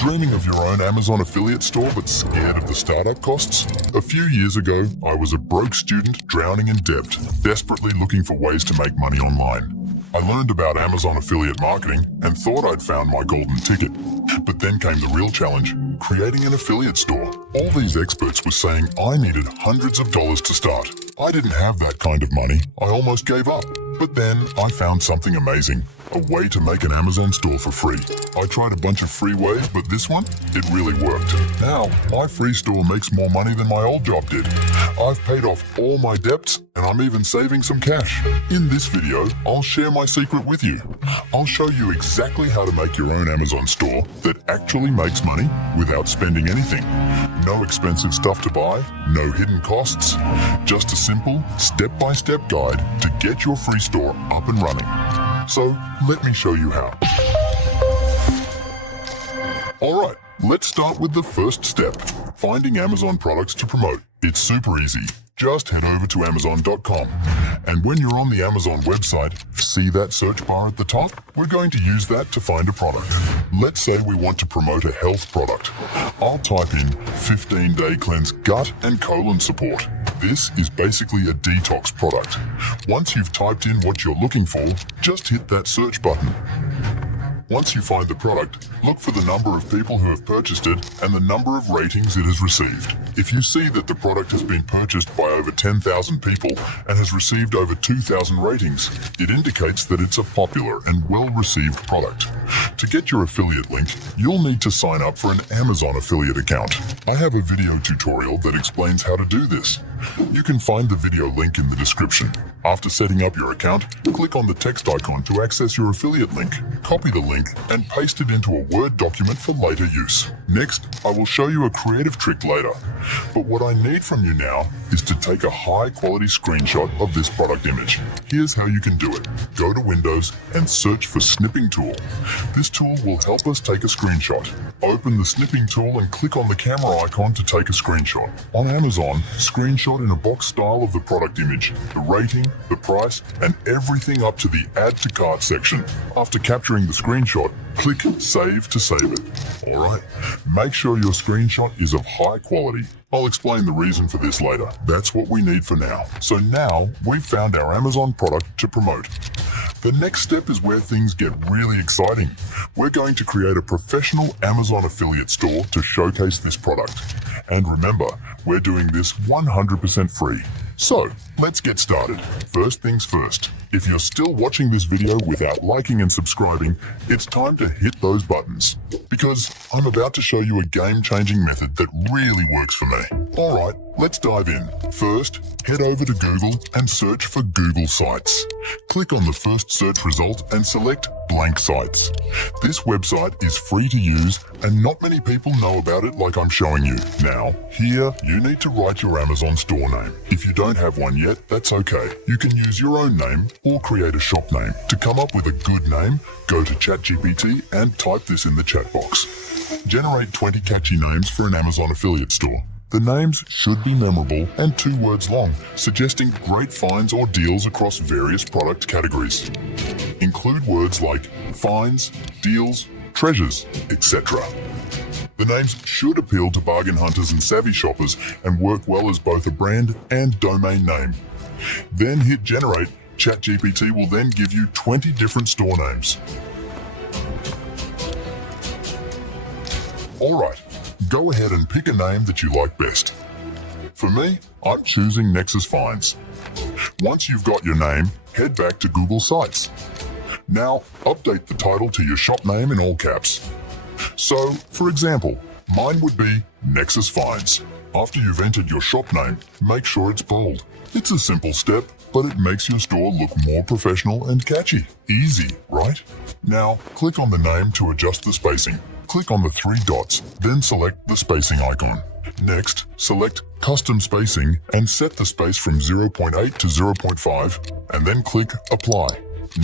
Dreaming of your own Amazon affiliate store but scared of the startup costs? A few years ago, I was a broke student drowning in debt, desperately looking for ways to make money online. I learned about Amazon affiliate marketing and thought I'd found my golden ticket. But then came the real challenge, creating an affiliate store. All these experts were saying I needed hundreds of dollars to start. I didn't have that kind of money. I almost gave up. But then I found something amazing, a way to make an Amazon store for free. I tried a bunch of free ways, but this one, it really worked. Now, my free store makes more money than my old job did. I've paid off all my debts, and I'm even saving some cash. In this video, I'll share my secret with you. I'll show you exactly how to make your own Amazon store that actually makes money without spending anything. No expensive stuff to buy, no hidden costs, just a simple, step-by-step guide to get your free store up and running. So, let me show you how. Alright, let's start with the first step, finding Amazon products to promote. It's super easy. Just head over to Amazon.com. And when you're on the Amazon website, see that search bar at the top? We're going to use that to find a product. Let's say we want to promote a health product. I'll type in 15-day cleanse gut and colon support. This is basically a detox product. Once you've typed in what you're looking for, just hit that search button. Once you find the product, look for the number of people who have purchased it and the number of ratings it has received. If you see that the product has been purchased by over 10,000 people and has received over 2,000 ratings, it indicates that it's a popular and well-received product. To get your affiliate link, you'll need to sign up for an Amazon affiliate account. I have a video tutorial that explains how to do this. You can find the video link in the description. After setting up your account, click on the text icon to access your affiliate link. Copy the link and paste it into a Word document for later use. Next, I will show you a creative trick later. But what I need from you now is to take a high-quality screenshot of this product image. Here's how you can do it. Go to Windows and search for Snipping Tool. This tool will help us take a screenshot. Open the Snipping Tool and click on the camera icon to take a screenshot. On Amazon, screenshot in a box style of the product image, the rating, the price, and everything up to the Add to Cart section. After capturing the screenshot, click Save to save it. Alright, make sure your screenshot is of high quality. I'll explain the reason for this later. That's what we need for now. So now, we've found our Amazon product to promote. The next step is where things get really exciting. We're going to create a professional Amazon affiliate store to showcase this product. And remember, we're doing this 100% free. So, let's get started. First things first. If you're still watching this video without liking and subscribing, it's time to hit those buttons. Because I'm about to show you a game-changing method that really works for me. Alright, let's dive in. First, head over to Google and search for Google Sites. Click on the first search result and select Blank Sites. This website is free to use and not many people know about it like I'm showing you. Now, here, you need to write your Amazon store name. If you don't have one yet, that's okay. You can use your own name or create a shop name. To come up with a good name, go to ChatGPT and type this in the chat box. Generate 20 catchy names for an Amazon affiliate store. The names should be memorable and 2 words long, suggesting great finds or deals across various product categories. Include words like finds, deals, treasures, etc. The names should appeal to bargain hunters and savvy shoppers and work well as both a brand and domain name. Then hit generate. ChatGPT will then give you 20 different store names. Alright, go ahead and pick a name that you like best. For me, I'm choosing Nexus Finds. Once you've got your name, head back to Google Sites. Now, update the title to your shop name in all caps. So, for example, mine would be Nexus Finds. After you've entered your shop name, make sure it's bold. It's a simple step, but it makes your store look more professional and catchy. Easy, right? Now, click on the name to adjust the spacing. Click on the 3 dots, then select the spacing icon. Next, select Custom Spacing and set the space from 0.8 to 0.5, and then click Apply.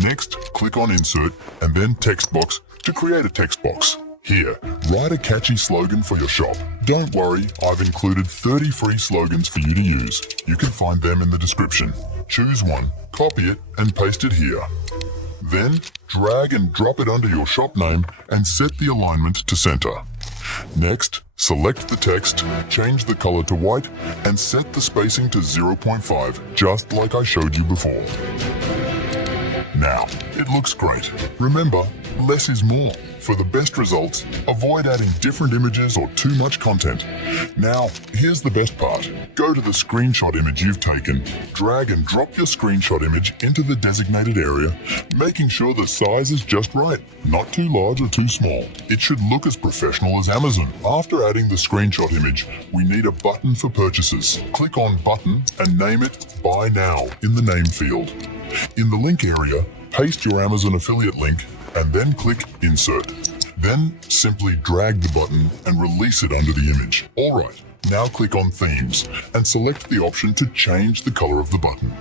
Next, click on Insert and then Text Box to create a text box. Here, write a catchy slogan for your shop. Don't worry, I've included 30 free slogans for you to use. You can find them in the description. Choose one, copy it, and paste it here. Then, drag and drop it under your shop name and set the alignment to center. Next, select the text, change the color to white, and set the spacing to 0.5, just like I showed you before. Now, it looks great. Remember, less is more. For the best results, avoid adding different images or too much content. Now, here's the best part. Go to the screenshot image you've taken, drag and drop your screenshot image into the designated area, making sure the size is just right, not too large or too small. It should look as professional as Amazon. After adding the screenshot image, we need a button for purchases. Click on Button and name it Buy Now in the name field. In the link area, paste your Amazon affiliate link and then click Insert. Then simply drag the button and release it under the image. Alright, now click on Themes and select the option to change the color of the button.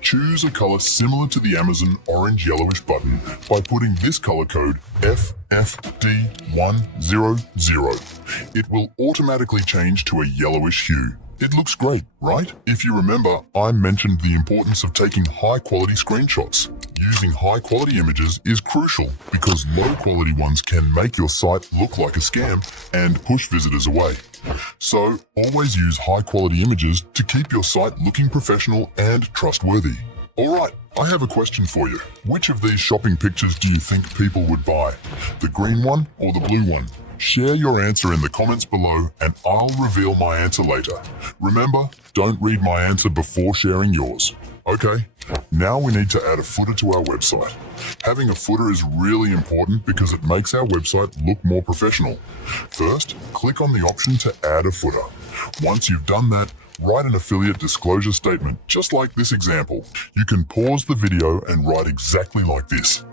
Choose a color similar to the Amazon orange-yellowish button by putting this color code FFD100. It will automatically change to a yellowish hue. It looks great, right? If you remember, I mentioned the importance of taking high-quality screenshots. Using high-quality images is crucial because low-quality ones can make your site look like a scam and push visitors away. So, always use high-quality images to keep your site looking professional and trustworthy. Alright, I have a question for you. Which of these shopping pictures do you think people would buy? The green one or the blue one? Share your answer in the comments below and I'll reveal my answer later. Remember, don't read my answer before sharing yours. Okay, now we need to add a footer to our website. Having a footer is really important because it makes our website look more professional. First, click on the option to add a footer. Once you've done that, write an affiliate disclosure statement, just like this example. You can pause the video and write exactly like this.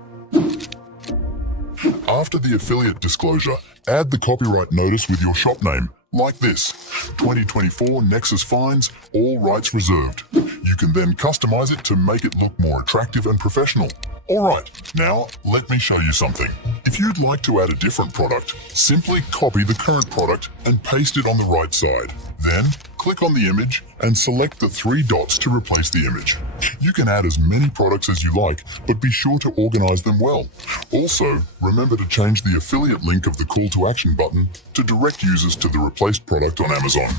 After the affiliate disclosure, add the copyright notice with your shop name, like this. 2024 Nexus Finds, all rights reserved. You can then customize it to make it look more attractive and professional. Alright, now let me show you something. If you'd like to add a different product, simply copy the current product and paste it on the right side. Then, click on the image and select the 3 dots to replace the image. You can add as many products as you like, but be sure to organize them well. Also, remember to change the affiliate link of the call to action button to direct users to the replaced product on Amazon.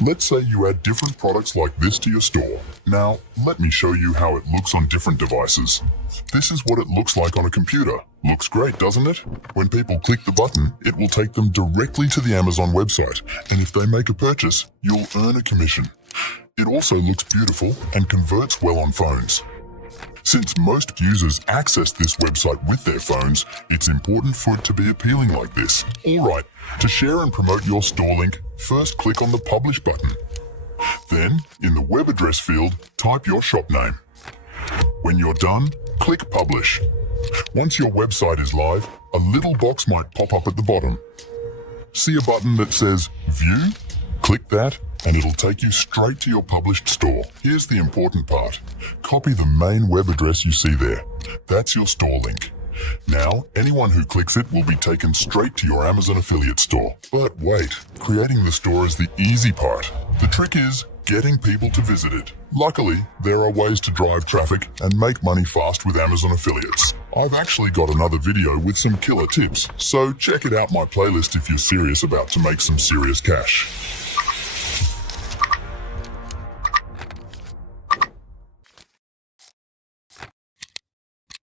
Let's say you add different products like this to your store. Now, let me show you how it looks on different devices. This is what it looks like on a computer. Looks great, doesn't it? When people click the button, it will take them directly to the Amazon website, and if they make a purchase, you'll earn a commission. It also looks beautiful and converts well on phones. Since most users access this website with their phones, it's important for it to be appealing like this. Alright, to share and promote your store link, first click on the Publish button. Then, in the web address field, type your shop name. When you're done, click Publish. Once your website is live, a little box might pop up at the bottom. See a button that says View? Click that and it'll take you straight to your published store. Here's the important part. Copy the main web address you see there. That's your store link. Now, anyone who clicks it will be taken straight to your Amazon affiliate store. But wait, creating the store is the easy part. The trick is getting people to visit it. Luckily, there are ways to drive traffic and make money fast with Amazon affiliates. I've actually got another video with some killer tips, so check it out my playlist if you're serious about to make some serious cash.